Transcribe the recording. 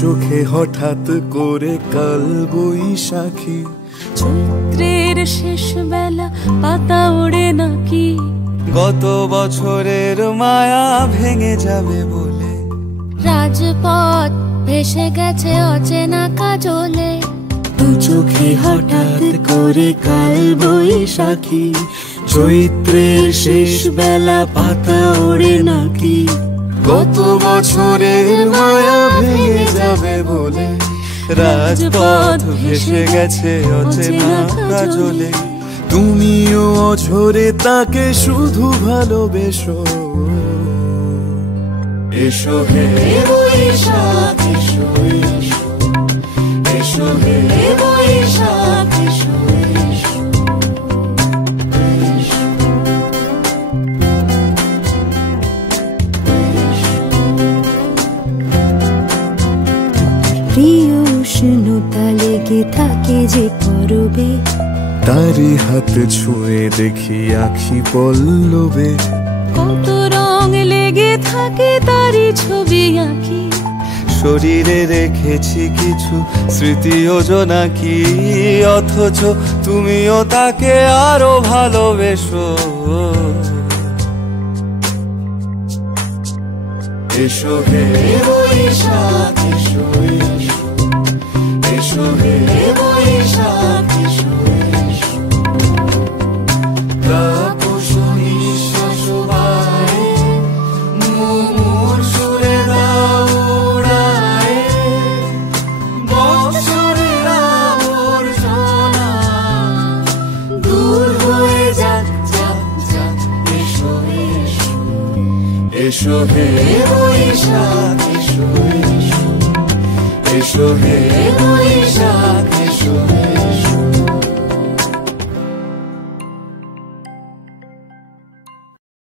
চোখে হঠাৎ করে কাল বৈশাখী, চৈত্রের শেষ বেলা পাতা ওড়ে নাকি, গত বছরের মায়া ভেঙে যাবে বলে, রাজপথ ভেসে গেছে অচেনা কাজলে, দু চোখে হঠাৎ করে কাল বৈশাখী, চৈত্রের শেষ বেলা পাতা ওড়ে নাকি, গত বছরের মায়া ভেঙে যাবে বলে, রাজপথ ভেসে গেছে অচেনা কাজলে। তুমিও অঝরে তাকে শুধু ভালোবেসো, এসো হে বৈশাখ এসো এসো, এসো হে বৈশাখ এসো এসো, এসো। প্রিয় উষ্ণতা লেগে থাকে যে পরবে, তারি হাত ছুঁয়ে দেখি আখি পল্লবে, কত রং লেগে থাকে তারই ছবি আঁকি, শরীরে রেখেছি কিছু স্মৃতি যোজনা কি, অথচ তুমিও তাকে আরো ভালোবেসো, এসো হে বৈশাখ এসো এসো, এসো হে বৈশাখ এসো এসো। তাপস নিঃশ্বাস বায়ে মুমুর সুরে দাও উড়ায়ে, বৎসরের আবর্জনা দূর হয়ে যাক যাক যাক, এসো এসো, এসো হে বৈশাখ এসো এসো, এসো হে বৈশাখ এসো।